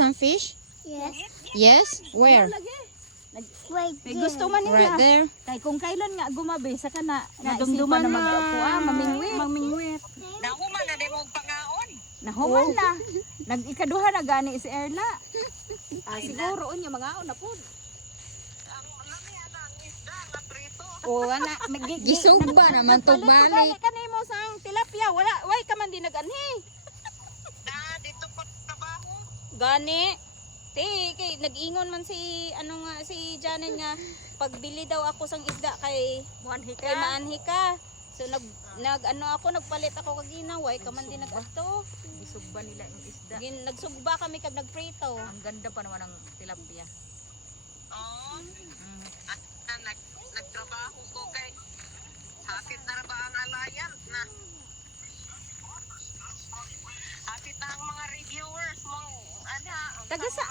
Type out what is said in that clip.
some fish? Yes. Yes? Where? Wait. May gusto man Right nila. there. Kay kung kailan nga gumabi sa kana Nadumduman naisipan na na. mag-upo mamingwit. Mamingwit. Nahuman na din mong pangaon. Nahuman na. Nag-ikaduha na gani si Erla. Siguro unya mga na po. Ang lamihan ang isda na prito. O ana Gisugba naman to balik. Kanimo sang tilapia wala way ka man di naganhi. Dito po trabaho. Gani. Kay nag-ingon man si si Janet nga pagbili daw ako sang isda kay maanhi ka. So nagpalit ako kag ginaway ka man din nag-ato. Isugba nila yung isda. Nagsugba kami kag nagprito. Ang ganda pa naman ng tilapia. Oo. Nagtrabaho ko kay hapit na ba ang alayan na hapit na ang mga reviewers mong Taga sa